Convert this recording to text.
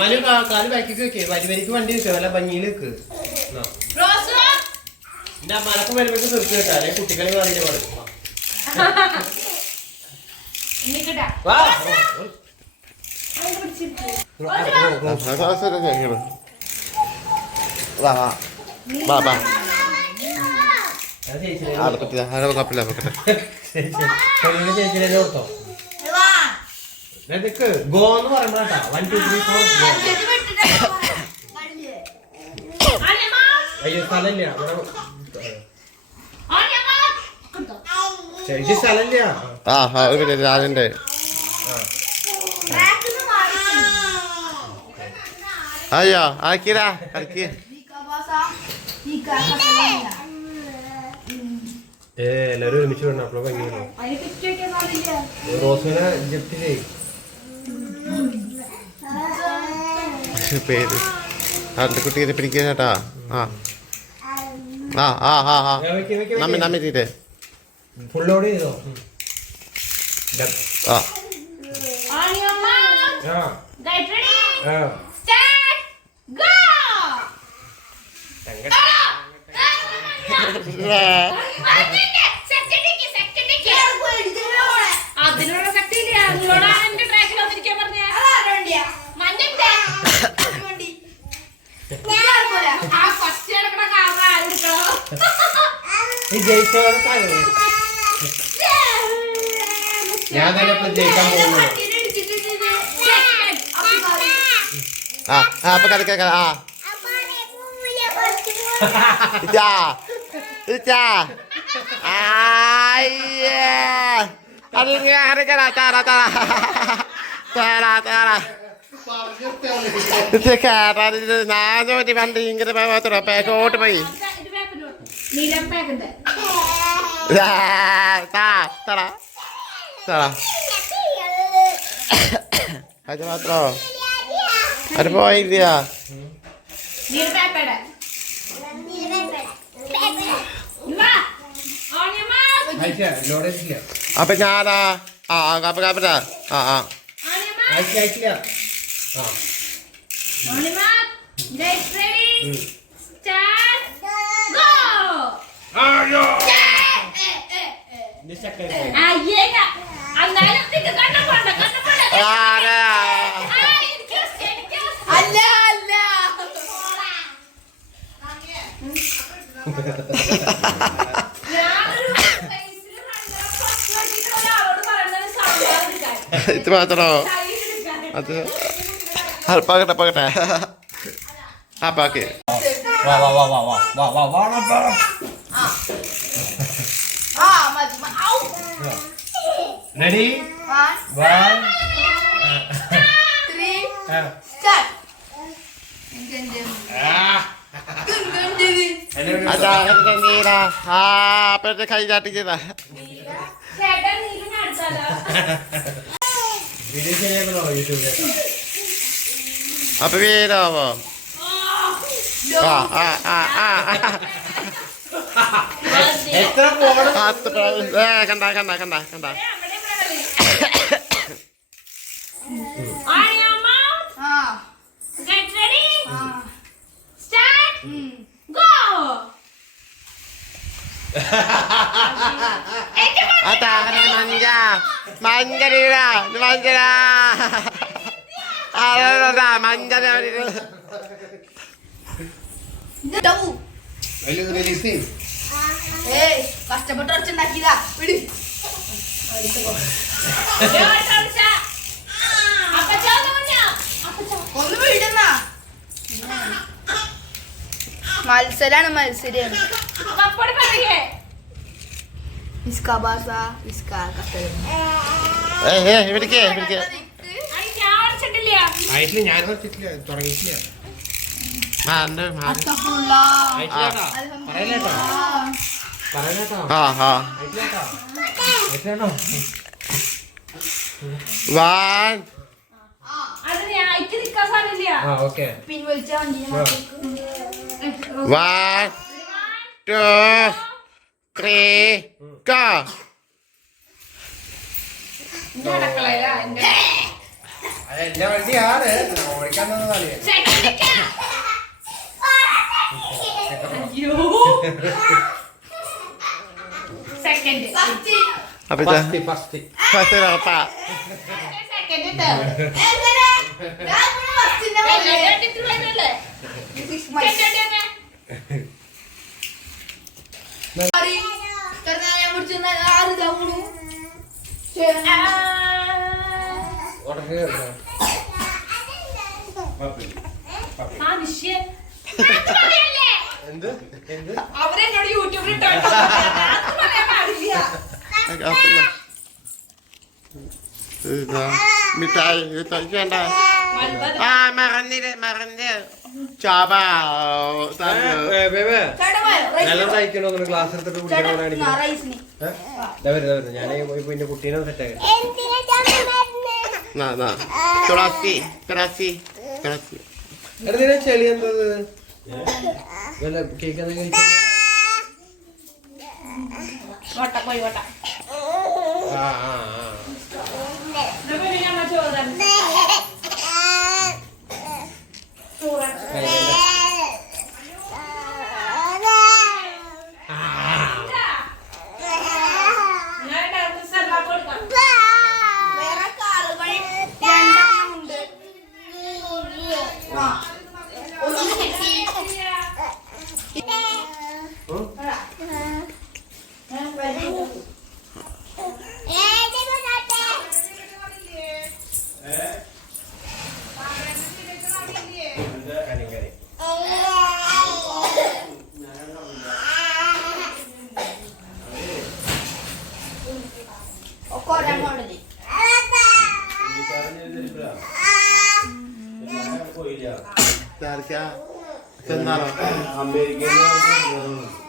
മനു കാല് ബാക്കിക്ക് വെക്കേ വരി വരിക്ക് വണ്ടി വെക്കോ വല്ല ഭംഗിയിൽ വെക്ക് എന്റെ അമ്മാനൊപ്പം വരുമ്പോഴേക്ക് തീർത്ത് കേട്ടാ അല്ലെ കുട്ടികളെ മാറിയിട്ട് പാടും ചേച്ചിനെ ഓർത്തോ ഗോ എന്ന് പറയുമ്പോഴാ 1 2 3 4 അയ്യോ സ്ഥലമില്ല ശരിക്കും സ്ഥലമില്ല രാജന്റെ അയ്യോ ആക്കിരാ കളിക്ക് എല്ലാരും ഒരുമിച്ച് വേണം അപ്പോഴോ ഭംഗിയാണോ റോസിനെ ജപ്തി ചെയ്യും പേര് അതിന്റെ കുട്ടിയെ പിടിക്കുക ചേട്ടാ നമ്മി നമ്മി തീരെ ഫുള്ളോട് ചെയ്തോ അതിനുള്ള ശക്തി ഇല്ല എന്റെ ട്രാക്കിൽ വന്നിരിക്കാൻ പറഞ്ഞ ഞാൻ തന്നെ ജയിക്കാൻ പോകുന്നു അപ്പൊ കളിക്ക നാനൂറ്റി പണ്ട് ഇങ്ങനെ പേക്കോട്ട് പോയി അത് മാത്രോ അത് പോയില്ല അപ്പൊ ഞാനാ അപ്പൊ കാപ്പറ്റാ അയച്ചില്ല ഇത് മാത്രോ അത് പകട്ടെ പാക്ക് റെഡി 1 2 അപ്പോഴത്തെ കൈ ചാട്ടിക്കുന്ന അപ്പൊ വീരാവോ കണ്ട കഷ്ടപ്പെട്ടുണ്ടാക്കിയതാ ഒന്ന് വിടുന്ന മത്സരാണ് മത്സരം ഞാൻ തുടങ്ങിയിട്ടില്ല പിൻവലിച്ചാ 1 2 3 go എന്റെ വണ്ടിയാണ് ഓടിക്കാൻ തന്നതാണ് ഞാൻ. സെക്കൻഡ് അയ്യോ സെക്കൻഡ് അപ്പൊ ഫസ്റ്റ് ഫസ്റ്റ് ഫസ്റ്റ് ഉറപ്പാ സെക്കൻഡ് എന്ത് എന്ത് അവരെന്നോട് യൂട്യൂബിൽ ഇട്ടോ പറയാൻ പാടില്ല മിഠായി വേണ്ട ആ മറന്നില്ല ചോബ നല്ല തയ്ക്കണോ ക്ലാസ് എടുത്തിട്ട് കുട്ടികളോടാണ് ഞാൻ എന്റെ കുട്ടീനെ സെറ്റാക്കി തുളസി എടാ ചെളി എന്തത് കേക്ക് എന്തെങ്കിലും പോയി വട്ട ആ വേറെ കാറുകൾ രണ്ടെണ്ണമുണ്ട് ഒന്ന് കിട്ടി ചെന്നാലോ അമേരിക്കയിൽ